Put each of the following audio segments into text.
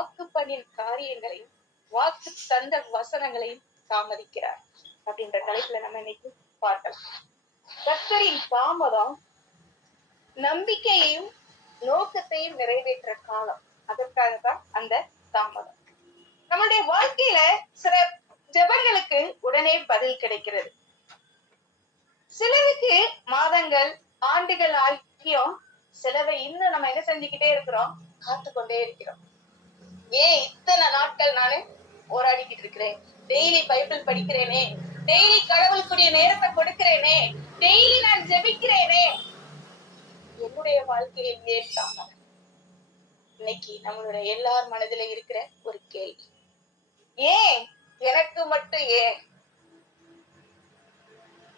வாக்கு பண்ணின் காரியங்களையும் வாக்கு தந்த வசனங்களையும் தாமதிக்கிறார் அப்படின்ற தலைப்புல நம்ம இன்னைக்கு பார்க்கலாம். கர்த்தரின் தாமதம் நம்பிக்கையையும் நோக்கத்தையும் நிறைவேற்ற காலம். அதற்காகத்தான் அந்த தாமதம். நம்மளுடைய வாழ்க்கையில சில ஜெபங்களுக்கு உடனே பதில் கிடைக்கிறது. சிலருக்கு மாதங்கள் ஆண்டுகள் ஆகியும் சிலவை இன்னும் நம்ம என்ன செஞ்சுக்கிட்டே இருக்கிறோம், காத்து கொண்டே இருக்கிறோம். ஏன் இத்தனை நாட்கள் நானு போராடிக்கிட்டு இருக்கிறேன், டெய்லி பைபிள் படிக்கிறேனே, டெய்லி கடவுளுக்குரிய நேரத்தை கொடுக்கிறேனே, டெய்லி நான் ஜெபிக்கிறேனே, என்னுடைய வாழ்க்கையில் ஏன் தாமதம்? இன்னைக்கு நம்மளுடைய எல்லார் மனதில இருக்கிற ஒரு கேள்வி, ஏன் எனக்கு மட்டும் ஏன்?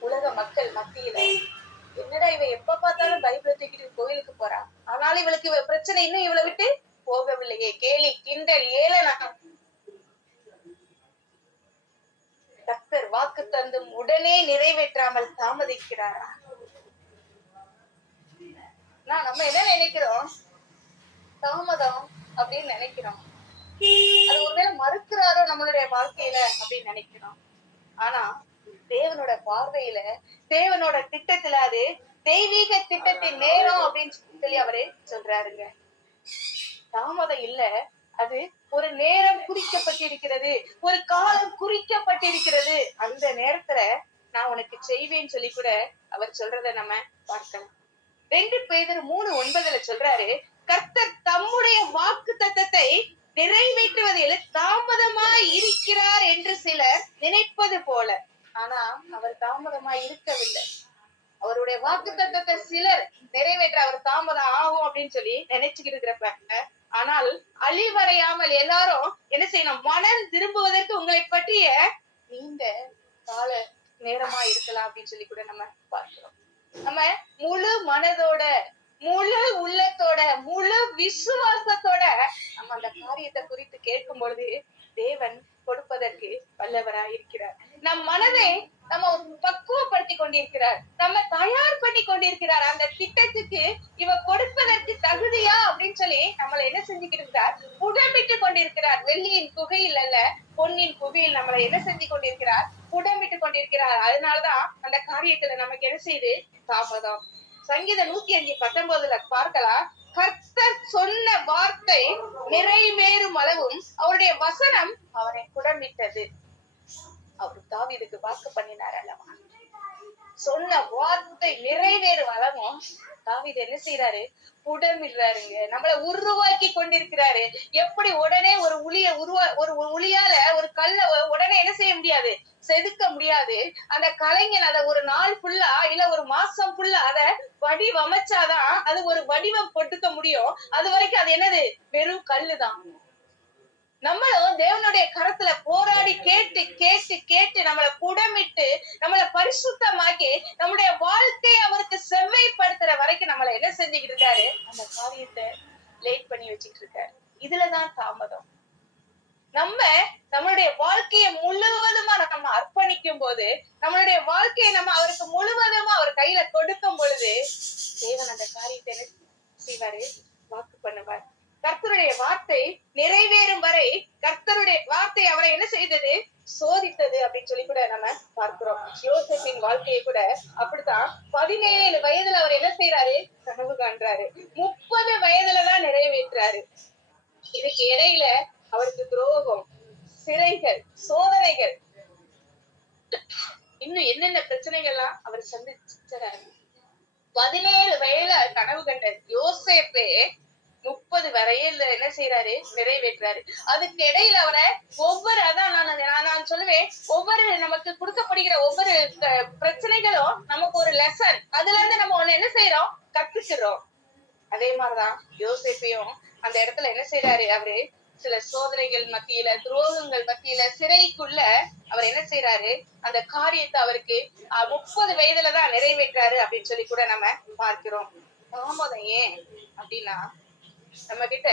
உலக மக்கள் மத்தியில என்னடா இவ எப்ப பார்த்தாலும் பைபிளை தூக்கிட்டு கோயிலுக்கு போறா, ஆனாலும் இவளுக்கு பிரச்சனை இன்னும் இவளை விட்டு போகவில்லையே, கேலி கிண்டல் ஏளனா. கர்த்தர் வாக்கு தந்தும் உடனே நிறைவேற்றாமல் தாமதிக்கிறாரா? நம்ம என்ன நினைக்கிறோம், தாமதம் அப்படின்னு நினைக்கிறோம். அது ஒருவேளை மறுக்கிறாரோ நம்மளுடைய வாழ்க்கையில அப்படின்னு நினைக்கிறோம். ஆனா தேவனோட பார்வையில, தேவனோட திட்டத்துல அது தெய்வீக திட்டத்தின் நேரம் அப்படின்னு சொல்லி அவரு சொல்றாருங்க. தாமதம் இல்ல, அது ஒரு நேரம் குறிக்கப்பட்டிருக்கிறது, ஒரு காலம் குறிக்கப்பட்டிருக்கிறது. அந்த நேரத்துல நான் உனக்கு செய்வேன்னு சொல்லி கூட அவர் சொல்றத நம்ம பார்க்கலாம். 2 பேதுரு 3:9 சொல்றாரு, கர்த்தர் தம்முடைய வாக்கு தத்தத்தை நிறைவேற்றுவதில் தாமதமாய் இருக்கிறார் என்று சிலர் நினைப்பது போல. ஆனா அவர் தாமதமாய் இருக்கவில்லை. அவருடைய வாக்கு தத்தத்தை சிலர் நிறைவேற்ற அவர் தாமதம் ஆகும் அப்படின்னு சொல்லி நினைச்சுக்கிட்டு இருக்கிறப்ப, ஆனால் அழிவடையாமல் எல்லாரும் என்ன செய்யணும், மனம் திரும்புவதற்கு உங்களை பற்றிய நீண்ட கால நேரமா இருக்கலாம் அப்படின்னு சொல்லி கூட நம்ம பார்க்கிறோம். நம்ம முழு மனதோட, முழு உள்ளத்தோட, முழு விசுவாசத்தோட நம்ம அந்த காரியத்தை குறித்து கேட்கும் பொழுது தேவன் கொடுப்பதற்கு வல்லவராய் இருக்கிறார். நம் மனதை நம்ம பக்குவப்படுத்தி கொண்டிருக்கிறார், நம்ம தயார் பண்ணி கொண்டிருக்கிறார். அந்த திட்டத்துக்கு இவ கொடுப்பதற்கு தகுதியா அப்படின்னு சொல்லி நம்மளை என்ன செஞ்சுக்கிட்டு இருக்கிறார், புடமிட்டு கொண்டிருக்கிறார். வெள்ளியின் குகையில் அல்ல, பொன்னின் குகையில் நம்மளை என்ன செஞ்சு கொண்டிருக்கிறார், புடமிட்டு கொண்டிருக்கிறார். அதனாலதான் அந்த காரியத்துல நமக்கு என்ன செய்யுது, தாமதம். சங்கீதம் 105:19 பார்க்கலாம், கர்த்தர் சொன்ன வார்த்தை நிறைவேறும் அளவும் அவருடைய வசனம் அவனை புடமிட்டது. அவரு தாவீதுக்கு வாக்கு பண்ணினார் அல்லவா, சொன்ன வார்த்தை நிறைவேறும் அளவும் தாவீது என்ன செய்யறாரு, புடமிடுறாருங்க. நம்மள உருவாக்கி கொண்டிருக்கிறாரு. எப்படி உடனே ஒரு உளியால ஒரு கல்ல உடனே என்ன செய்ய முடியாது, செதுக்க முடியாது. அந்த கலைஞன் அதை ஒரு நாள் ஃபுல்லா இல்ல ஒரு மாசம் ஃபுல்லா அதை வடிவமைச்சாதான் அது ஒரு வடிவம் கொடுக்க முடியும். அது வரைக்கும் அது என்னது, வெறும் கல்லுதான். நம்மளும் தேவனுடைய கரத்துல போராடி கேட்டு கேட்டு கேட்டு நம்மளை புடமிட்டு நம்மளை பரிசுத்தமாக்கி நம்முடைய வாழ்க்கையை அவருக்கு செவ்வைப்படுத்துற வரைக்கும் நம்மளை என்ன செஞ்சுக்கிட்டு இருக்காரு, அந்த காரியத்தை லேட் பண்ணி வச்சுக்கிட்டு இருக்காரு. இதுலதான் தாமதம். நம்மளுடைய வாழ்க்கையை முழுவதுமா நம்ம அர்ப்பணிக்கும் போது, நம்மளுடைய வாழ்க்கையை நம்ம அவருக்கு முழுவதுமா அவர் கையில கொடுக்கும் பொழுது தேவன் அந்த காரியத்தை என்ன செய்வாரு, வாக்கு பண்ணுவார். கர்த்தருடைய வார்த்தை நிறைவேறும் வரை கர்த்தருடைய வார்த்தை அவரை என்ன செய்தது, சோதித்தது அப்படின்னு சொல்லி கூட நம்ம பார்க்கிறோம். யோசேப்பின் வாழ்க்கையை கூட அப்படித்தான். 17 வயதுல அவர் என்ன செய்யறாரு, கனவு காண்றாரு. 30 வயதுலதான் நிறைவேற்றாரு. இதுக்கு இடையில அவருக்கு துரோகம், சிறைகள், சோதனைகள், இன்னும் என்னென்ன பிரச்சனைகள்லாம் அவர் சந்திச்சாரு. 17 வயதுல கனவு கண்ட யோசேப்பே 30 வரையில என்ன செய்யறாரு, நிறைவேற்றாரு. அதுக்கு இடையில அவரை நான் சொல்லுவேன், ஒவ்வொரு நமக்கு கொடுக்கப்படுகிற ஒவ்வொரு பிரச்சனைகளும் நமக்கு ஒரு லெசன். அதுல இருந்து நம்ம ஒண்ணு என்ன செய்யறோம், கத்துக்கிறோம். அதே மாதிரிதான் யோசேப்பையும் அந்த இடத்துல என்ன செய்யறாரு, அவரு சில சோதனைகள் மத்தியில, துரோகங்கள் மத்தியில, சிறைக்குள்ள அவர் என்ன செய்யறாரு, அந்த காரியத்தை அவருக்கு 30 வயதுலதான் நிறைவேற்றாரு அப்படின்னு சொல்லி கூட நம்ம பார்க்கிறோம். தாமதம் ஏன் அப்படின்னா, நம்ம கிட்ட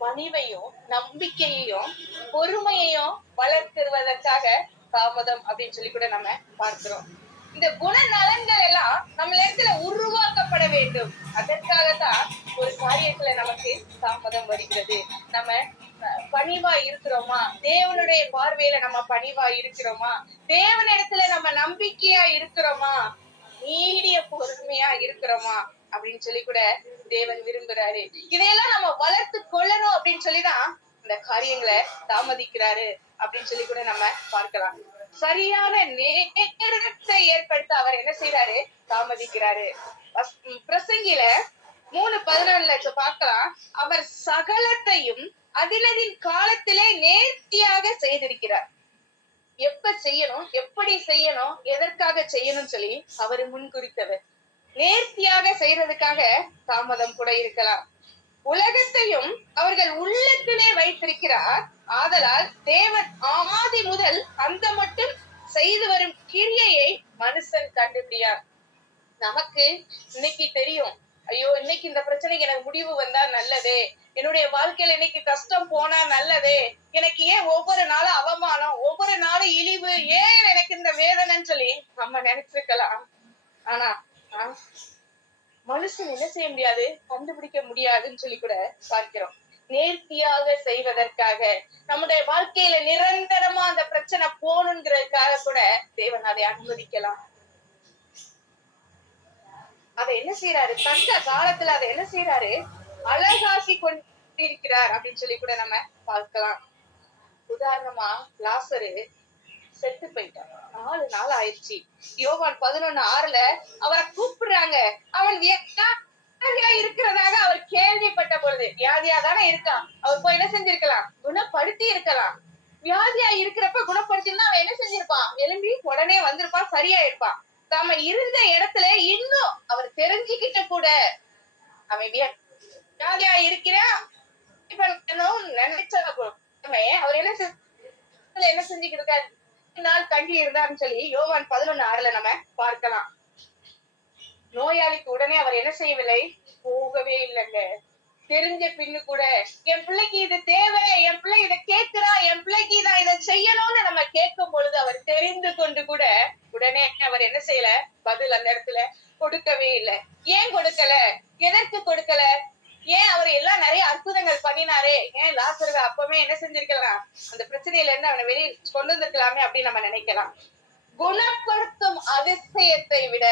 பணிவையும் நம்பிக்கையையும் பொறுமையையும் வளர்த்துவதற்காக தாமதம் அப்படின்னு சொல்லி கூட நம்ம பார்க்கிறோம். இந்த குணநலன்கள் எல்லாம் நம்ம இடத்துல உருவாக்கப்பட வேண்டும். அதற்காகத்தான் ஒரு காரியத்துல நமக்கு தாமதம் வருகிறது. நம்ம பணிவா இருக்கிறோமா? தேவனுடைய பார்வையில நம்ம பணிவா இருக்கிறோமா? தேவனிடத்துல நம்ம நம்பிக்கையா இருக்கிறோமா? நீடிய பொறுமையா இருக்கிறோமா? அப்படின்னு சொல்லி கூட தேவன் விரும்புறாரு. இதையெல்லாம் நம்ம வளர்த்து கொள்ளணும் அப்படின்னு சொல்லிதான் இந்த காரியங்களை தாமதிக்கிறாரு அப்படின்னு சொல்லி கூட நம்ம பார்க்கலாம். சரியான நேரத்தை ஏற்படுத்த அவர் என்ன செய்யறாரு? தாமதிக்கிறாரு. பிரசங்கில 3:11 பார்க்கலாம். அவர் சகலத்தையும் அதினதின் காலத்திலே நேர்த்தியாக செய்திருக்கிறார். எப்ப செய்யணும், எப்படி செய்யணும், எதற்காக செய்யணும் சொல்லி அவர் முன்குறித்தவர். நேர்த்தியாக செய்யறதுக்காக தாமதம் கூட இருக்கலாம். உலகத்தையும் அவர்கள் உள்ளத்திலே வைத்திருக்கிறார். ஆதலால் தேவன் ஆதி முதல் அந்த மட்டும் செய்து வரும் கிரியையை மனுஷன் கண்டுபிடியார். நமக்கு இன்னைக்கு தெரியும், ஐயோ இன்னைக்கு இந்த பிரச்சனைக்கு எனக்கு முடிவு வந்தா நல்லதே, என்னுடைய வாழ்க்கையில இன்னைக்கு கஷ்டம் போனா நல்லதே, எனக்கு ஏன் ஒவ்வொரு நாளும் அவமானம், ஒவ்வொரு நாளும் இழிவு, ஏன் எனக்கு இந்த வேதனைன்னு சொல்லி நம்ம நினைச்சிருக்கலாம். ஆனா மனுஷன் என்ன செய்ய முடியாது? கண்டுபிடிக்க முடியாதுன்னு சொல்லி கூட பார்க்கிறோம். நேர்த்தியாக செய்வதற்காக, நம்முடைய வாழ்க்கையில நிரந்தரமா அந்த பிரச்சனை போகணுங்கிறதுக்காக கூட தேவன் அதை அனுமதிக்கலாம். அதை என்ன செய்யறாரு? தக்க காலத்துல அதை என்ன செய்யறாரு? அழகாக்கி கொண்டிருக்கிறார் அப்படின்னு சொல்லி கூட நம்ம பார்க்கலாம். உதாரணமா லாசரு செத்து போயிட்டான். 4 நாள் ஆயிடுச்சு. யோவான் 11:6 அவரை கூப்பிடுறாங்க. அவன் வியாதியா இருக்கிறதாக அவர் கேள்விப்பட்ட பொழுது, வியாதியா தானே இருக்கான், அவர் போய் என்ன செஞ்சிருக்கலாம்? குணப்படுத்தி இருக்கலாம். வியாதியா இருக்கிறப்ப குணப்படுத்தினா அவன் என்ன செஞ்சிருப்பான்? எழும்பி உடனே வந்திருப்பான், சரியா இருப்பான். தாம இருந்த இடத்துல இன்னும் அவர் தெரிஞ்சுக்கிட்ட கூட அவன் வியாதியா இருக்கிறான் இப்ப நினைச்ச அவர் என்ன செஞ்சுக்கிட்டு இருக்காரு? நாள் தங்கி இருந்தாருன்னு சொல்லி யோவான் 11:6 நம்ம பார்க்கலாம். நோயாளிக்கு உடனே அவர் என்ன செய்யவில்லை? போகவே இல்லைங்க. தெரிஞ்ச பின்னு கூட என் பிள்ளைக்கு இது தேவை, என் பிள்ளை இதை கேட்கிறா, என் பிள்ளைக்கு நான் இதை செய்யணும்னு நம்ம கேட்கும் பொழுது அவர் தெரிந்து கொண்டு கூட உடனே அவர் என்ன செய்யல? பதில் அந்த இடத்துல கொடுக்கவே இல்லை. ஏன் கொடுக்கல? எதற்கு கொடுக்கல? ஏன் அவர் எல்லாம் நிறைய அற்புதங்கள் பண்ணினாரே, ஏன் லாசருவை அப்பவே என்ன செஞ்சிருக்கலாம்? அந்த பிரச்சனையில இருந்து அவனை வெளியே கொண்டு வந்திருக்கலாமே அப்படின்னு நம்ம நினைக்கலாம். குணப்படுத்தும் அதிசயத்தை விட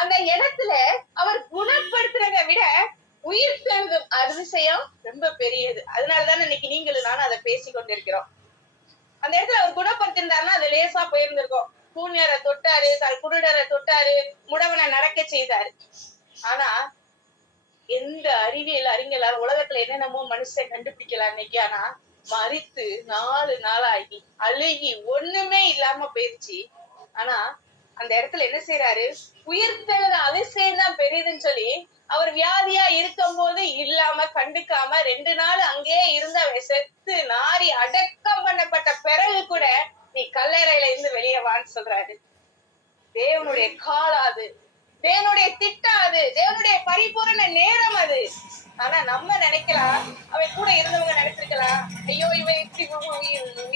அந்த இடத்துல அவர் குணப்படுத்துறதை விட உயிர் தெழுதும் அதிசயம் ரொம்ப பெரியது. அதனாலதானே இன்னைக்கு நீங்களும் நானும் அதை பேசி கொண்டிருக்கிறோம். அந்த இடத்துல அவர் குணப்படுத்திருந்தாருன்னா அது லேசா போயிருந்திருக்கும். கூனியரை தொட்டாரு, குருடரை தொட்டாரு, முடவனை நடக்க செய்தாரு. ஆனா எந்த அறிவியல் அறிஞர் உலகத்துல என்னென்னமோ மனுஷன் கண்டுபிடிக்கலாம் இன்னைக்கு. ஆனா மறித்து 4 நாளாகி அழுகி ஒண்ணுமே இல்லாம போயிருச்சு. ஆனா அந்த இடத்துல என்ன செய்யறாரு? உயிர்த்தெழுத அதிசயம் தான் பெரியதுன்னு சொல்லி அவர் வியாதியா இருக்கும் போது இல்லாம கண்டுக்காம 2 நாள் அங்கேயே இருந்த செத்து நாரி அடக்கம் பண்ணப்பட்ட பிறகு கூட நீ கல்லறையில இருந்து வெளியே வான்னு சொல்றாரு. தேவனுடைய காலம் அது, தேவனுடைய திட்டம் அது, தேவனுடைய பரிபூரண நேரம் அது. ஆனா நம்ம நினைக்கலாம், அவன் கூட இருந்தவங்க நினைச்சிருக்கலாம், ஐயோ இவன்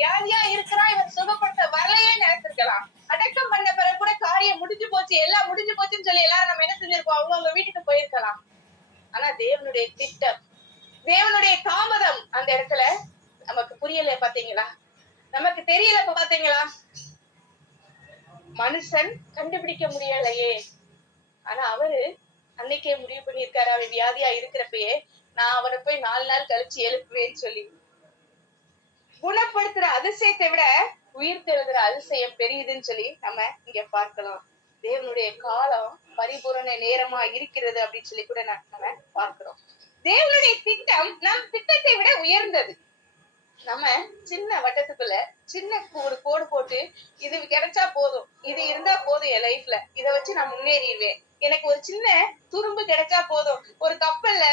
வியாதியா இருக்கிறான், இவன் சுகப்படுத்த வரலையே நினைச்சிருக்கலாம். அடக்கம் பண்ண பிறகு கூட காரியம் முடிஞ்சு போச்சு, எல்லாம் முடிஞ்சு போச்சுன்னு சொல்லி எல்லாரும் நம்ம என்ன செஞ்சிருப்போம்? அவங்க வீட்டுக்கு போயிருக்கலாம். ஆனா தேவனுடைய திட்டம், தேவனுடைய தாமதம் அந்த இடத்துல நமக்கு புரியல. பாத்தீங்களா? நமக்கு தெரியல. பாத்தீங்களா? மனுஷன் கண்டுபிடிக்க முடியலையே. ஆனா அவரு அன்னைக்கே முடிவு பண்ணிருக்காரு, அவன் வியாதியா இருக்கிறப்பயே நான் அவரை போய் 4 நாள் கழிச்சு எழுப்புவேன்னு சொல்லி. குணப்படுத்துற அதிசயத்தை விட உயிர் தெழுகிற அதிசயம் பெரியதுன்னு சொல்லி நம்ம இங்க பார்க்கலாம். தேவனுடைய காலம் பரிபூரண நேரமா இருக்கிறது அப்படின்னு சொல்லி கூட நம்ம பார்க்கிறோம். தேவனுடைய திட்டம் நம் திட்டத்தை விட உயர்ந்தது. நம்ம சின்ன வட்டத்துக்குள்ள சின்ன ஒரு கோடு போட்டு இது கிடைச்சா போதும், இது இருந்தா போதும் என் லைஃப்ல, இத வச்சு நான் முன்னேறிடுவேன், எனக்கு ஒரு சின்ன துரும்பு கிடைச்சா போதும், ஒரு கப்பல்ல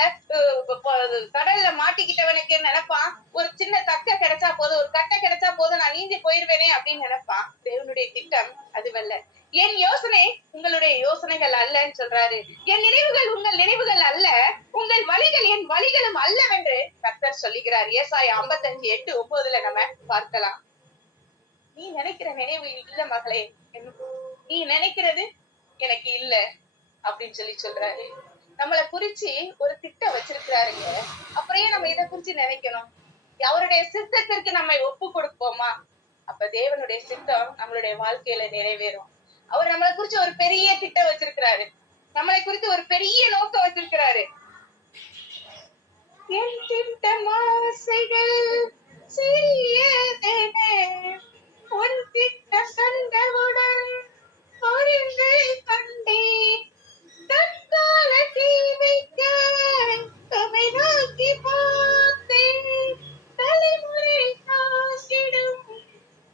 கடல்ல மாட்டிக்கிட்டவனுக்கு நினைப்பான் ஒரு சின்ன தக்க கிடைச்சா போதும், ஒரு கட்டை கிடைச்சா போதும், நான் நீந்தி போயிருவேனே அப்படின்னு நினைப்பான். தேவனுடைய திட்டம் அதுவல்ல. என் யோசனை உங்களுடைய யோசனைகள் அல்லன்னு சொல்றாரு. என் நினைவுகள் உங்கள் நினைவுகள் அல்ல, உங்கள் வழிகள் என் வழிகளும் அல்லவென்று கர்த்தர் சொல்லுகிறார். ஏசாயா 55:8-9 நம்ம பார்க்கலாம். நீ நினைக்கிற நினைவு இல்ல மகளே, நீ நினைக்கிறது எனக்கு இல்ல அப்படின்னு சொல்லி சொல்றாரு. நம்மளை குறிச்சு ஒரு திட்டம் வச்சிருக்கிறாருங்க. அப்புறம் ஏன் நம்ம இதை குறிச்சு நினைக்கணும்? அவருடைய சித்தத்திற்கு நம்மை ஒப்பு கொடுப்போமா? அப்ப தேவனுடைய சித்தம் நம்மளுடைய வாழ்க்கையில நிறைவேறும். அவர் நம்மளை குறிச்சு ஒரு பெரிய திட்டம் வச்சிருக்கிறாரு. நம்மளை குறித்து ஒரு பெரிய நோக்கம் வச்சிருக்கிறாரு. என் திட்டம் ஆசைகள் சிறியதென உன் திட்டம் கண்டவுடன் பொறிந்து கொண்டேன். தற்கால தீமைக்க தொகை நோக்கி பார்த்தேன். தலைமுறை காக்கிடும்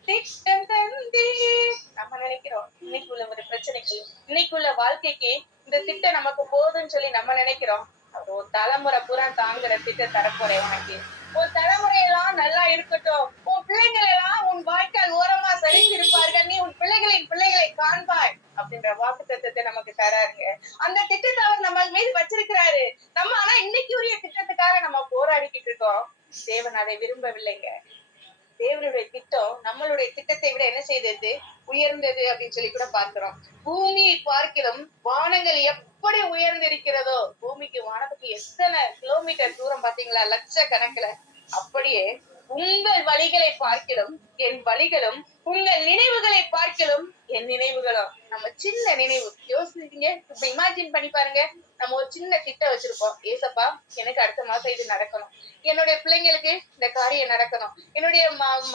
திட்டம் தந்தேன். நம்ம நினைக்கிறோம் இன்னைக்குள்ள ஒரு பிரச்சனைக்கு, இன்னைக்குள்ள வாழ்க்கைக்கு இந்த திட்டம் நமக்கு போதுன்னு சொல்லி நம்ம நினைக்கிறோம். ஒரு தலைமுறை பூரா தாங்குற திட்டம் தரப்போறேன் உனக்கு. ஒரு தலைமுறையெல்லாம் நல்லா இருக்கட்டும். உன் பிள்ளைகள் எல்லாம் உன் வாய்க்கால் ஓரமா சரித்திருப்பார்கள். நீ உன் பிள்ளைகளின் பிள்ளைகளை காண்பாய் அப்படின்ற வாக்கு திட்டத்தை நமக்கு தராருங்க. அந்த திட்டத்தை அவர் நம்ம மீது வச்சிருக்கிறாரு. நம்ம ஆனா இன்னைக்கு உரிய திட்டத்துக்காக நம்ம போராடிக்கிட்டு இருக்கோம். தேவன் அதை விரும்பவில்லைங்க. தேவனுடைய திட்டம் நம்மளுடைய திட்டத்தை விட என்ன செய்தது? உயர்ந்தது அப்படின்னு சொல்லி கூட பார்க்கிறோம். பூமியை பார்க்கிலும் வானங்கள் எப்படி உயர்ந்திருக்கிறதோ, பூமிக்கு வானத்துக்கு எத்தனை கிலோமீட்டர் தூரம் பாத்தீங்களா? லட்சக்கணக்குல. அப்படியே உங்கள் வழிகளை பார்க்கிலும் என் வழிகளும், உங்கள் நினைவுகளை பார்க்கிலும் என் நினைவுகளும். நம்ம சின்ன நினைவு யோசிச்சீங்க, இப்ப இமேஜின் பண்ணி பாருங்க. நம்ம ஒரு சின்ன திட்டம் வச்சிருப்போம். ஏசப்பா, எனக்கு அடுத்த மாசம் இது நடக்கணும், என்னுடைய பிள்ளைங்களுக்கு இந்த காரியம் நடக்கணும், என்னுடைய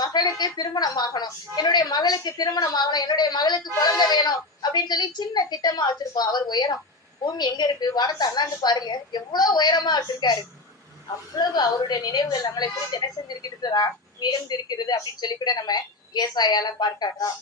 மகனுக்கு திருமணம் ஆகணும், என்னுடைய மகளுக்கு திருமணம் ஆகணும், என்னுடைய மகளுக்கு குழந்தை வேணும் அப்படின்னு சொல்லி சின்ன திட்டமா வச்சிருப்போம். அவர் உயரம், பூமி எங்க இருக்கு? வானத்தை அண்ணாந்து பாருங்க, எவ்வளவு உயரமா வச்சிருக்காரு. அவ்வளவு அவருடைய நினைவுகள் நம்மளை குறித்து என்ன செஞ்சிருக்கிறதா? உயர்ந்திருக்கிறது அப்படின்னு சொல்லி கூட நம்ம ஏசாயால பார்க்கலாம்.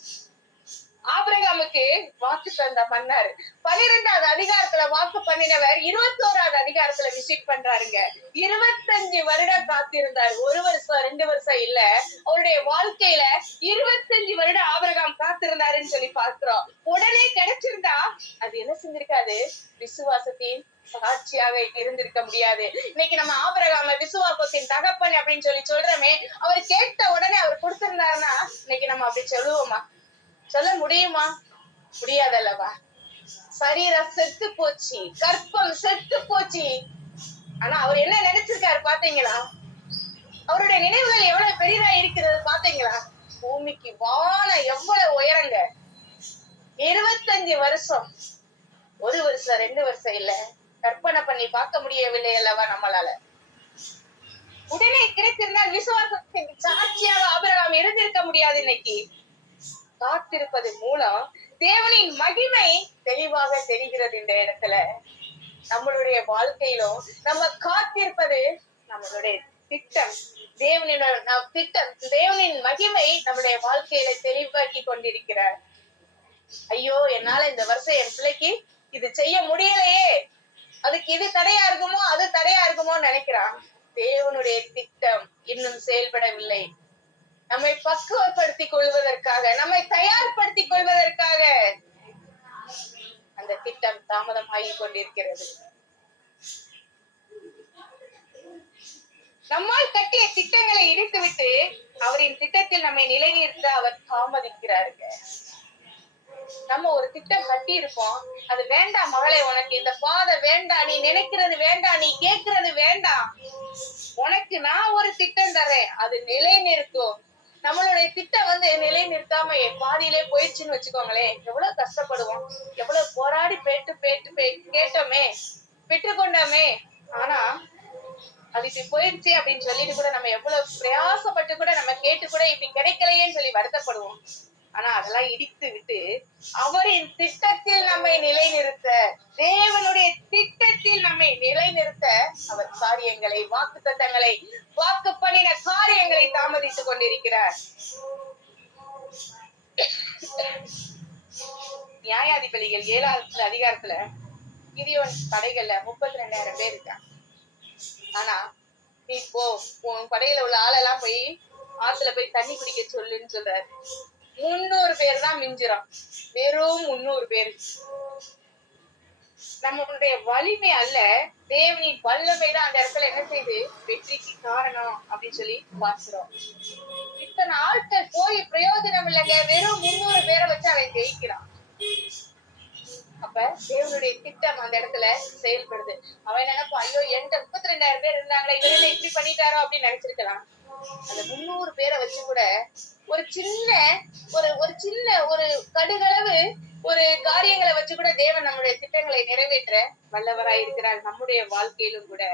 ஆபிரகாமுக்கு வாக்கு தந்த மன்னர் 12வது அதிகாரத்துல வாக்கு பண்ணினவர் 21வது அதிகாரத்துல விசிட் பண்றாருங்க. 25 வருடம் காத்திருந்தார். 1 வருஷம் 2 வருஷம் இல்ல, அவருடைய வாழ்க்கையில 25 வருடம் ஆபிரகாம் காத்திருந்தாருன்னு சொல்லி பார்க்கிறோம். உடனே கிடைச்சிருந்தா அது என்ன செஞ்சிருக்காது? விசுவாசத்தின் சாட்சியாக இருந்திருக்க முடியாது. இன்னைக்கு நம்ம ஆபிரகாம விசுவாசத்தின் தகப்பன் அப்படின்னு சொல்லி சொல்றோமே, அவர் கேட்ட உடனே அவர் கொடுத்திருந்தாருன்னா இன்னைக்கு நம்ம அப்படி சொல்லுவோமா? சொல்ல முடியுமா? முடியாதல்லவா? சரீரம் செத்து போச்சு, கற்பம் செத்து போச்சு. ஆனா அவர் என்ன நினைச்சிருக்காரு பாத்தீங்களா? அவருடைய நினைவுகள் எவ்வளவு பெரிதா இருக்கிறது பாத்தீங்களா? பூமிக்கு வானம் எவ்வளவு உயரங்க. 25 வருஷம், 1 வருஷம் 2 வருஷம் இல்ல, கற்பனை பண்ணி பார்க்க முடியவில்லை அல்லவா நம்மளால? உடனே கிடைத்திருந்தால் விசுவாசத்தின் சாட்சியாக ஆபிரகாம் இருந்திருக்க முடியாது. இன்னைக்கு காத்திருப்பது மூலம் தேவனின் மகிமை தெளிவாக தெரிகிறது. இந்த இடத்துல நம்மளுடைய வாழ்க்கையிலும் நம்ம காத்திருப்பது நம்மளுடைய திட்டம். தேவனின் மகிமை நம்முடைய வாழ்க்கையில தெளிவாக்கி கொண்டிருக்கிறார். ஐயோ, என்னால இந்த வருஷம் என் பிள்ளைக்கு இது செய்ய முடியலையே, அதுக்கு இது தடையா இருக்குமோ அது தடையா இருக்குமோ நினைக்கிறான். தேவனுடைய திட்டம் இன்னும் செயல்படவில்லை. நம்மை பக்குவப்படுத்திக் கொள்வதற்காக, நம்மை தயார்படுத்திக் கொள்வதற்காக அந்த திட்டம் தாமதமாகி கொண்டிருக்கிறது. நம்மால் கட்டிய திட்டங்களை இடித்துவிட்டு அவரின் திட்டத்தில் நம்மை நிலைநிறுத்த அவர் தாமதிக்கிறாருங்க. நம்ம ஒரு திட்டம் கட்டி இருப்போம், அது வேண்டாம் மகளே, உனக்கு இந்த பாதை வேண்டாம், நீ நினைக்கிறது வேண்டாம், நீ கேட்கிறது வேண்டாம், உனக்கு நான் ஒரு திட்டம் தரேன், அது நிலை நிறுத்தும். நம்மளுடைய திட்டம் நிலை நிறுத்தாம பாதியிலே போயிடுச்சுன்னு வச்சுக்கோங்களேன், எவ்வளவு கஷ்டப்படுவோம். எவ்வளவு போராடி கேட்டோமே, பெற்றுக்கொண்டோமே, ஆனா அது இப்படி போயிடுச்சு அப்படின்னு சொல்லிட்டு கூட நம்ம எவ்வளவு பிரயாசப்பட்டு கூட நம்ம கேட்டு கூட இப்படி கிடைக்கலையேன்னு சொல்லி வருத்தப்படுவோம். ஆனா அதெல்லாம் இடித்து விட்டு அவரின் திட்டத்தில் நம்மை நிலைநிறுத்த, தேவனுடைய திட்டத்தில் நம்மை நிலைநிறுத்த அவர் காரியங்களை, வாக்கு தத்தங்களை, வாக்கு பண்ணின காரியங்களை தாமதித்துக் கொண்டிருக்கிறார். நியாயாதிபதிகள் 7வது அதிகாரத்துல கிதியோன் படைகள்ல 32,000 பேர் இருக்காங்க. ஆனா நீ போ, உன் படையில உள்ள ஆளெல்லாம் போய் ஆத்துல போய் தண்ணி குடிக்க சொல்லுன்னு சொல்றாரு. 300 பேர் தான் மிஞ்சிரும், வெறும் 300 பேர். நம்மளுடைய வலிமை அல்ல, தேவனின் வல்லமைதான் அந்த இடத்துல என்ன செய்து வெற்றிக்கு காரணம் அப்படின்னு சொல்லி பார்க்கிறோம். இத்தனை ஆட்கள் போய் பிரயோஜனம் இல்லைங்க, வெறும் 300 பேரை வச்சு அவன் ஜெயிக்கிறான். அப்ப தேவனுடைய திட்டம் அந்த இடத்துல செயல்படுது. அவன் நினைப்பான், ஐயோ என்கிட்ட 32,000 பேர் இருந்தாங்களே, இவரு இப்படி பண்ணிட்டாரோ அப்படின்னு நினைச்சிருக்கலாம். அந்த 300 பேரை வச்சு கூட ஒரு சின்ன ஒரு சின்ன ஒரு கடுகளவு ஒரு காரியங்களை வச்சு கூட தேவன் நம்முடைய திட்டங்களை நிறைவேற்ற வல்லவராய் இருக்கிறார். நம்முடைய வாழ்க்கையிலும் கூட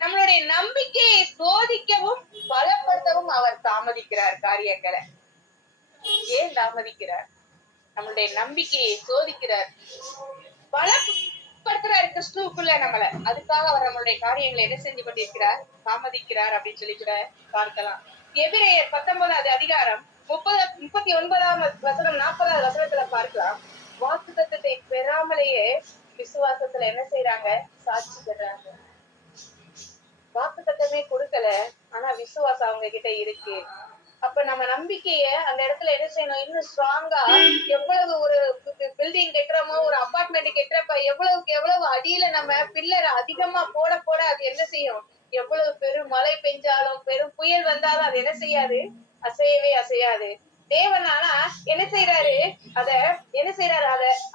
நம்மளுடைய நம்பிக்கையை சோதிக்கவும் பலப்படுத்தவும் அவர் தாமதிக்கிறார் காரியங்களை. ஏன் தாமதிக்கிறார்? நம்மளுடைய நம்பிக்கையை சோதிக்கிறார், பலப்படுத்துறாரு கிறிஸ்துவுக்குள்ள நம்மள. அதுக்காக அவர் நம்மளுடைய காரியங்களை என்ன செஞ்சு கொண்டிருக்கிறார்? தாமதிக்கிறார் அப்படின்னு சொல்லி கூட பார்க்கலாம். எபிரேயர் 19வது அதிகாரம் 39ஆம் வசனம் 40வது வசனத்துல பார்க்கலாம். வாக்குத்தத்தத்தை பெறாமலேயே விசுவாசத்துல என்ன செய்யறாங்க? சாட்சி பெறாங்க. வாக்குத்தத்தமே கொடுக்கல, ஆனா விசுவாசம் அவங்க கிட்ட இருக்கு. அப்ப நம்ம நம்பிக்கைய அந்த இடத்துல என்ன செய்யணும்? இன்னும் ஸ்ட்ராங்கா, எவ்வளவு ஒரு பில்டிங் கட்டுறோமோ, ஒரு அபார்ட்மெண்ட் கட்டுறப்ப எவ்வளவுக்கு எவ்வளவு அடியில நம்ம பில்லர் அதிகமா போட போட அது என்ன செய்யும்? எவ்வளவு பெரும் மழை பெஞ்சாலும் பெரும் புயல் வந்தாலும் அது என்ன செய்யாது? அசையவே அசையாது. தேவன் ஆனா என்ன செய்யறாரு? அத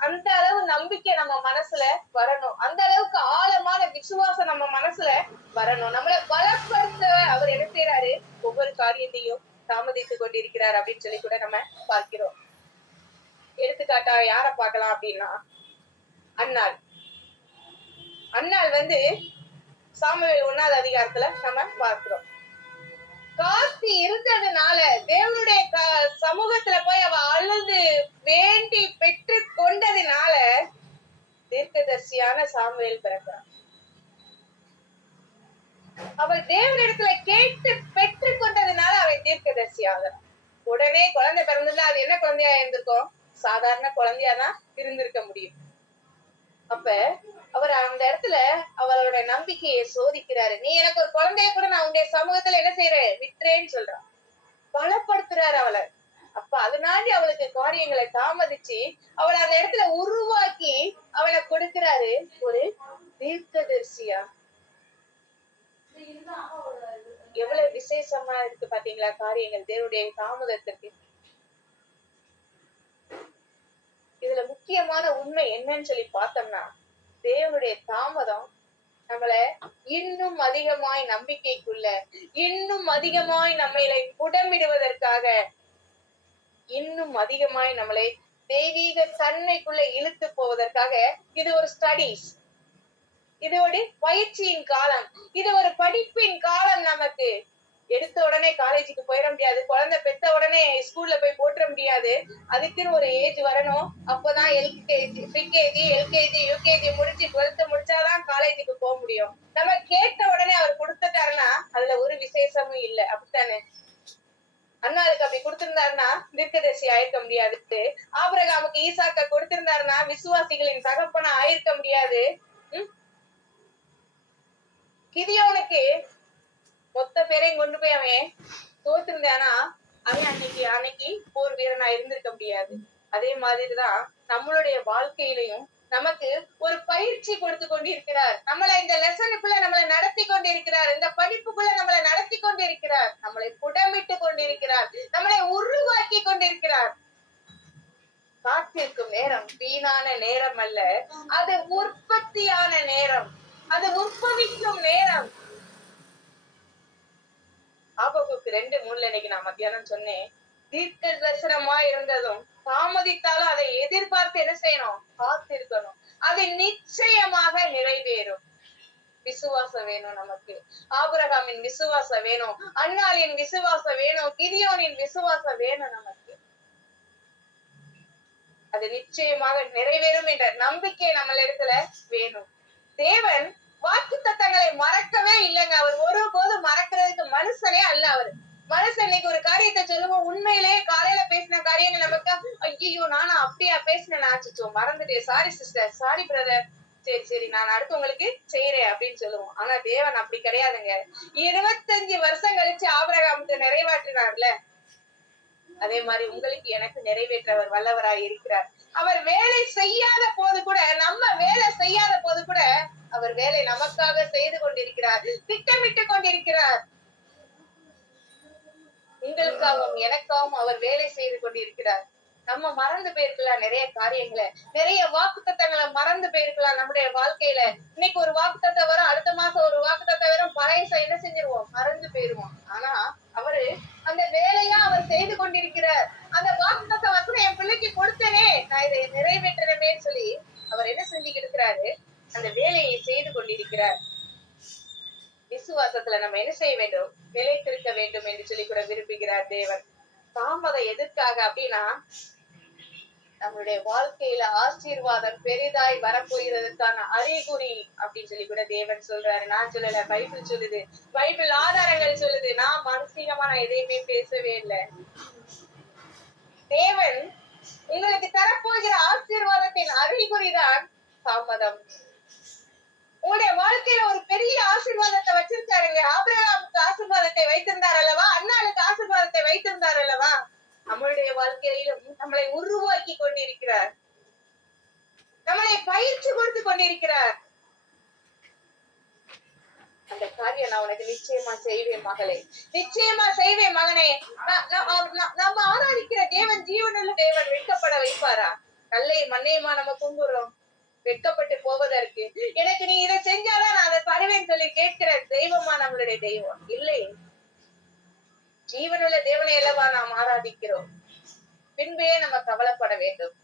அந்த அளவு நம்பிக்கை நம்ம மனசுல வரணும். அந்த அளவுக்கு ஆழமான விசுவாசம் நம்ம மனசுல வரணும். நம்மளை பலப்படுத்த அவர் என்ன செய்யறாரு? ஒவ்வொரு காரியத்தையும் தாமதித்துக் கொண்டிருக்கிறார் அப்படின்னு சொல்லி கூட நம்ம பார்க்கிறோம். எடுத்துக்காட்டா யார பார்க்கலாம் அப்படின்னா, அன்னாள் சாமுவேல் 1வது அதிகாரத்துல நம்ம பார்க்கிறோம். காத்து இருந்ததுனால தேவனுடைய சமூகத்துல போய் அவ அழுது வேண்டி பெற்று கொண்டதுனால தீர்க்கதரிசியான சாமுவேல் பிறக்கிறான். அவள் தேவனிடத்துல கேட்டு பெற்று கொண்டதுனால அவள் தீர்க்கதரிசி ஆகிறான். உடனே குழந்தை பிறந்ததுல அது என்ன குழந்தையா இருந்திருக்கும்? சாதாரண குழந்தையாதான் இருந்திருக்க முடியும். அப்ப அவர் அந்த இடத்துல அவளோட நம்பிக்கையை சோதிக்கிறாரு. நீ எனக்கு ஒரு குழந்தைய கூட நான் உன்னுடைய சமூகத்துல என்ன செய்யறேன்? விட்டுறேன்னு சொல்றான். பலப்படுத்துறாரு அவளை. அப்ப அதனால அவளுக்கு காரியங்களை தாமதிச்சு அவளை அந்த இடத்துல உருவாக்கி அவளை கொடுக்கிறாரு ஒரு தீர்க்கதரிசியா. எவ்வளவு விசேஷமா இருக்கு பாத்தீங்களா காரியங்கள் தேவனுடைய தாமதத்திற்கு. இதுல முக்கியமான உண்மை என்னன்னு சொல்லி பார்த்தோம்னா, தேவனுடைய தாமதம் நம்மள இன்னும் அதிகமாய் நம்பிக்கைக்குள்ள, இன்னும் அதிகமாய் நம்மளை புடமிடுவதற்காக, இன்னும் அதிகமாய் நம்மளை தெய்வீக தன்மைக்குள்ள இழுத்து போவதற்காக. இது ஒரு ஸ்டடீஸ், இது ஒரு பயிற்சியின் காலம், இது ஒரு படிப்பின் காலம். நமக்கு எடுத்த உடனே காலேஜுக்கு போயிட முடியாது, குழந்தை பெத்த உடனே ஸ்கூல்ல போய் போட்டுற முடியாது. அதுக்குன்னு ஒரு ஏஜ் வரணும். அப்பதான் எல்கேஜி, பிகேஜி, எல்கேஜி, யூகேஜி முடிச்சு 12th முடிச்சாதான் காலேஜுக்கு போக முடியும். நம்ம கேட்ட உடனே அவர் கொடுத்துட்டாருன்னா அதுல ஒரு விசேஷமும் இல்லை. அப்படித்தானே? அண்ணாளுக்கு அப்படி கொடுத்திருந்தாருன்னா தீர்க்கதரிசி ஆயிருக்க முடியாது. ஆபிரகாமுக்கு ஈசாக்க கொடுத்திருந்தாருன்னா விசுவாசிகளின் தகப்பனா ஆயிருக்க முடியாது. கிதியோனுக்கு மொத்த பேரையும் கொண்டு போய் அவன் தோத்திருந்தானா அவன் அன்னைக்கு போர் வீரனா இருந்திருக்க முடியாது. அதே மாதிரிதான் நம்மளுடைய வாழ்க்கையிலையும் நமக்கு ஒரு பயிற்சி கொடுத்து கொண்டிருக்கிறார். நம்மளை இந்த லெசனுக்குள்ள நம்மளை நடத்தி கொண்டிருக்கிறார், இந்த படிப்புக்குள்ள நம்மளை நடத்தி கொண்டிருக்கிறார், நம்மளை புடமிட்டு கொண்டிருக்கிறார், நம்மளை உருவாக்கி கொண்டிருக்கிறார். காத்திருக்கும் நேரம் வீணான நேரம் அல்ல, அது உற்பத்தியான நேரம், அது உற்பவிக்கும் நேரம். ஆபகுக்கு 2:3 இன்னைக்கு நான் மத்தியானம் சொன்னேன். தீர்க்க தரிசனமா இருந்ததும் தாமதித்தாலும் அதை எதிர்பார்த்து என்ன செய்யணும்? காத்திருக்கணும். அது நிச்சயமாக நிறைவேறும். விசுவாசம் வேணும் நமக்கு. ஆபிரகாமின் விசுவாசம் வேணும், அன்னாளின் விசுவாசம் வேணும், கிதியோனின் விசுவாசம் வேணும் நமக்கு. அது நிச்சயமாக நிறைவேறும் என்ற நம்பிக்கை நம்ம இடத்துல வேணும். தேவன் வாக்கு தத்தங்களை மறக்கவே இல்லைங்க. அவர் ஒருபோதும் மறக்கிறதுக்கு மனுஷனே அல்ல. அவர் மனுஷன் இன்னைக்கு ஒரு காரியத்தை சொல்லுவோம், உண்மையிலேயே காலையில பேசின காரியங்கள் நமக்கு ஐயோ நானா அப்படியா பேசினேன், ஆச்சுச்சோ மறந்துட்டேன், சாரி சிஸ்டர், சாரி பிரதர், சரி நான் அடுத்து உங்களுக்கு செய்யறேன் அப்படின்னு சொல்லுவோம். ஆனா தேவன் அப்படி கிடையாதுங்க. 25 வருஷம் கழிச்சு ஆபிரகாமுக்கு நிறைவேற்றினார்ல, அதே மாதிரி உங்களுக்கு எனக்கு நிறைவேற்றவர் வல்லவராய் இருக்கிறார். அவர் வேலை செய்யாத போது கூட, நம்ம வேலை செய்யாத போது கூட அவர் வேலை நமக்காக செய்து கொண்டிருக்கிறார், திட்டமிட்டு கொண்டிருக்கிறார். உங்களுக்காகவும் எனக்காகவும் அவர் வேலை செய்து கொண்டிருக்கிறார். நம்ம மறந்து போயிருக்கலாம் நிறைய காரியங்களை, நிறைய வாக்குத்தத்தங்களை மறந்து போயிருக்கலாம் நம்முடைய வாழ்க்கையில. இன்னைக்கு ஒரு வாக்குத்தத்தம் வரும், அடுத்த மாசம் ஒரு வாக்குத்தத்தம் வரும், பழைய என்ன செஞ்சிருவோம்? மறந்து போயிருவோம். ஆனா வாக்குறுதி கொடுத்தனே, நான் இதை நிறைவேற்றணுமே சொல்லி அவர் என்ன செஞ்சுக்கிட்டு இருக்கிறாரு? அந்த வேலையை செய்து கொண்டிருக்கிறார். விசுவாசத்துல நம்ம என்ன செய்ய வேண்டும்? நிலைத்திருக்க வேண்டும் என்று சொல்லி கூட விரும்புகிறார் தேவன். தாமதம் எதற்காக அப்படின்னா, நம்மளுடைய வாழ்க்கையில ஆசீர்வாதம் பெரிதாய் வரப்போகிறதுக்கான அறிகுறி அப்படின்னு சொல்லி கூட தேவன் சொல்றாரு. நான் சொல்லல, பைபிள் சொல்லுது. பைபிள் ஆதாரங்கள் சொல்லுது. நான் மானசீகமா நான் எதையுமே பேசவே இல்லை. தேவன் உங்களுக்கு தரப்போகிற ஆசீர்வாதத்தின் அறிகுறிதான் தாமதம். உங்களுடைய வாழ்க்கையில ஒரு பெரிய ஆசீர்வாதத்தை வச்சிருக்காருங்க. ஆபிரகாமுக்கு ஆசீர்வாதத்தை வைத்திருந்தார் அல்லவா? அன்னாளுக்கு ஆசீர்வாதத்தை வைத்திருந்தார் அல்லவா? நம்மளுடைய வாழ்க்கையிலும் நம்மளை உருவாக்கி கொண்டிருக்கிறார். நம்மளை பயிற்சி கொடுத்து கொண்டிருக்கிறார். அந்த காரியம் நான் உனக்கு நிச்சயமா செய்வேன் மகளே, நிச்சயமா செய்வேன் மகனே. நம்ம ஆராதிக்கிற தேவன் ஜீவனுள்ள தேவன் வெட்கப்பட வைப்பாரா? கல்லை மண்ணையுமா நம்ம கும்பிடுறோம் வெட்கப்பட்டு போவதற்கு? எனக்கு நீ இதை செஞ்சாதான் நான் அதை தருவேன் சொல்லி கேட்கிற தெய்வமா நம்மளுடைய தெய்வம் இல்லை. ஜீவனுள்ள தேவனை அல்லவா நாம் ஆராதிக்கிறோம். பின்பையே நம்ம கவலைப்பட வேண்டும்,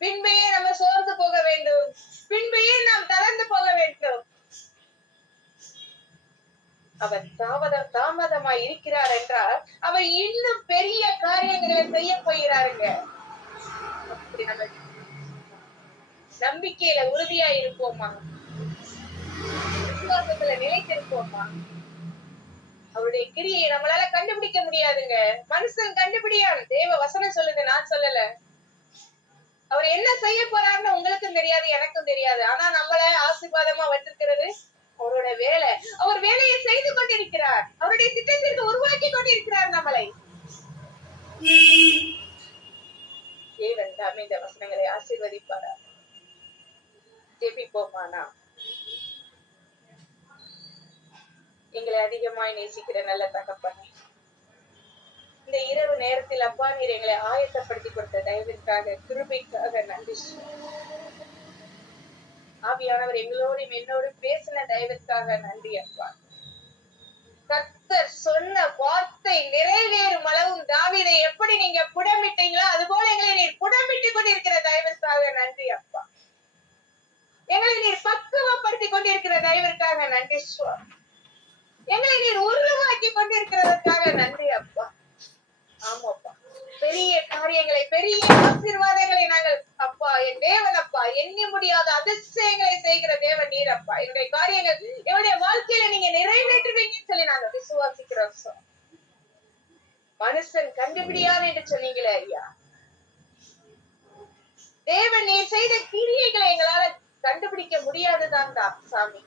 பின்பையே நம்ம சோர்ந்து போக வேண்டும், பின்பையே நாம் தளர்ந்து போக வேண்டும். அவர் தாமதமாய் இருக்கிறார் என்றால் அவர் இன்னும் பெரிய காரியங்களை செய்ய போகிறாருங்க. அப்படி நம்ம நம்பிக்கையில உறுதியா இருப்போமா? விசுவாசத்துல நிலைத்திருப்போமா? அவருடைய கிரியை நம்மளால கண்டுபிடிக்க முடியாதுங்க. மனுஷன் கண்டுபிடியான். தேவ வசனம் சொல்லுது, நான் சொல்லல. அவர் என்ன செய்ய போறாருன்னு உங்களுக்கும் தெரியாது, எனக்கும் தெரியாது. ஆனா நம்மள ஆசீர்வாதமா வச்சிருக்கிறது அவரோட வேலை. அவர் வேலையை செய்து கொண்டிருக்கிறார். அவருடைய திட்டத்திற்கு உருவாக்கி கொண்டிருக்கிறார் நம்மளை. தேவன் தாமே இந்த வசனங்களை ஆசீர்வதிப்பாரா? ஜெபிப்போமானா? எங்களை அதிகமாய் நேசிக்கிற நல்ல தகப்பனே, இந்த இரவு நேரத்தில் அப்பா நீர் எங்களை ஆயத்தப்படுத்தி கொடுத்த தயவிற்காக, கிருபைக்காக நன்றி. ஆவியானவர் எங்களோடும் என்னோடும் பேசின தயவிற்காக நன்றி அப்பா. கர்த்தர் சொன்ன வார்த்தை நிறைவேறும் அளவும் தாவீதை எப்படி நீங்க புடமிட்டீங்களோ அது போல எங்களை நீர் புடமிட்டு கொண்டிருக்கிற தயவிற்காக நன்றி அப்பா. எங்களை நீர் பக்குவப்படுத்தி கொண்டிருக்கிற தயவிற்காக நன்றி சுவாமி. எங்களை நீர் உருவாக்கி கொண்டிருக்கிறதற்காக நன்றி அப்பா. ஆமாப்பா, பெரிய காரியங்களை, பெரிய ஆசீர்வாதங்களை நாங்கள் அப்பா, என் தேவன் அப்பா, எண்ணி முடியாத அதிசயங்களை செய்கிற தேவன் நீர் அப்பா. என்னுடைய காரியங்கள் என்னுடைய வாழ்க்கையில நீங்க நிறைவேற்றுவீங்கன்னு சொல்லி நாங்க விசுவாசிக்கிறோம் சார். மனுஷன் கண்டுபிடியான் என்று சொன்னீங்களே ஐயா, தேவன் நீர் செய்த கிரியைகளை எங்களால கண்டுபிடிக்க முடியாதுதான் சாமி.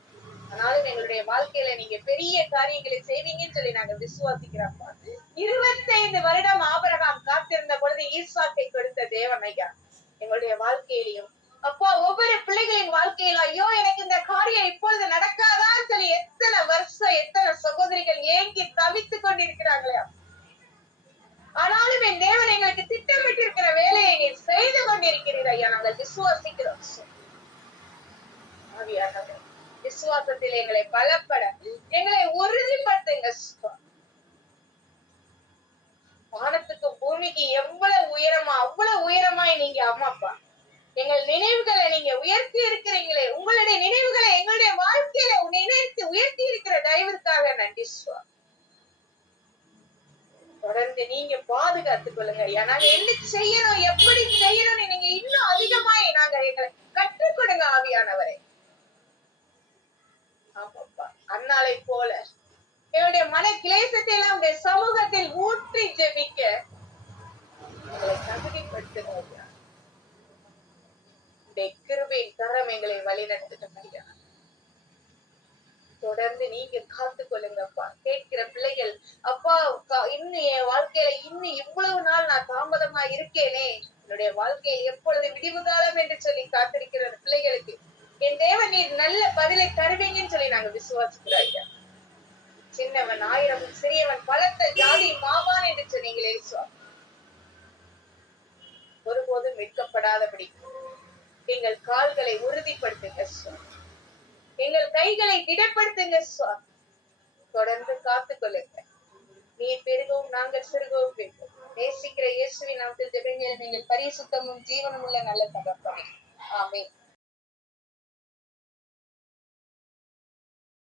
ஆனாலும் எங்களுடைய வாழ்க்கையில நீங்க பெரிய காரியங்களை செய்வீங்கன்னு சொல்லி நாங்க விசுவாசிக்கிறோம். 25 வருடம் ஆபிரகாம் காத்திருந்த பொழுது ஈசாக்கை கொடுத்த தேவன் ஐயா, எங்களுடைய வாழ்க்கையிலையும் அப்பா ஒவ்வொரு பிள்ளைகளின் வாழ்க்கையில ஐயோ எனக்கு இந்த காரியம் இப்பொழுது நடக்காதான்னு சொல்லி எத்தனை வருஷம் எத்தனை சகோதரிகள் ஏங்கி தவித்துக் கொண்டிருக்கிறாங்களே. ஆனாலும் என் தேவன் எங்களுக்கு திட்டமிட்டு இருக்கிற வேலையை நீ செய்து கொண்டிருக்கிறீர் ஐயா. நாங்கள் விசுவாசிக்கிறோம். விசுவாசத்தில் எங்களை பலப்பட எங்களை உறுதிப்படுத்துங்க. வானத்துக்கும் பூமிக்கு எவ்வளவு உயரமா அவ்வளவு உயரமாய் நீங்க அம்மாப்பா எங்கள் நினைவுகளை நீங்க உயர்த்தி இருக்கிறீங்களே. உங்களுடைய நினைவுகளை எங்களுடைய வாழ்க்கையில நினைத்து உயர்த்தி இருக்கிற தயவிற்காக நன்றி சுவாமி. தொடர்ந்து நீங்க பாதுகாத்துக் கொள்ளுங்க ஐயா. நாங்க என்ன செய்யணும், எப்படி செய்யணும்னு நீங்க இன்னும் அதிகமாய் நாங்க எங்களை கற்றுக் கொடுங்க ஆவியானவரை. ஆமாப்பா, அன்னாளை போல என்னுடைய மன கிளேசத்தை எல்லாம் உடைய சமூகத்தில் ஊற்றி ஜெபிக்க எங்களை தகுதிப்படுத்துங்க ஐயா. உடைய கிருபையின் கரம் எங்களை வழிநடத்தட்டும் ஐயா. தொடர்ந்து நீங்க காத்துக் கொள்ளுங்கப்பா. கேட்கிற பிள்ளைகள் அப்பா, இன்னும் என் வாழ்க்கையில இன்னும் இவ்வளவு நாள் நான் தாமதமா இருக்கேனே, என்னுடைய வாழ்க்கையில் எப்பொழுது விடிவு காலம் என்று சொல்லி காத்திருக்கிற பிள்ளைகளுக்கு என் தேவன் நீர் நல்ல பதிலை தருவீங்கன்னு சொல்லி நாங்க விசுவாசிக்கிறோம் ஐயா. சின்னவன் 1000 சிறியவன் பலத்த ஜாதி மாவான் என்று சொன்னீங்களே சுவாமி. ஒருபோதும் வெட்கப்படாதபடி எங்கள் கால்களை உறுதிப்படுத்துங்க சுவாமி. எங்கள் கைகளை திடப்படுத்துங்க சுவாமி. தொடர்ந்து காத்துக் கொள்ளுங்க. நீர் பெருகவும் நாங்கள் சிறுகவும் வேண்டும். நேசிக்கிற இயேசுவின் நாமத்தில் ஜெபங்கள் நீங்கள் பரிசுத்தமும் ஜீவனும் உள்ள நல்ல தகப்பனே. ஆமென்.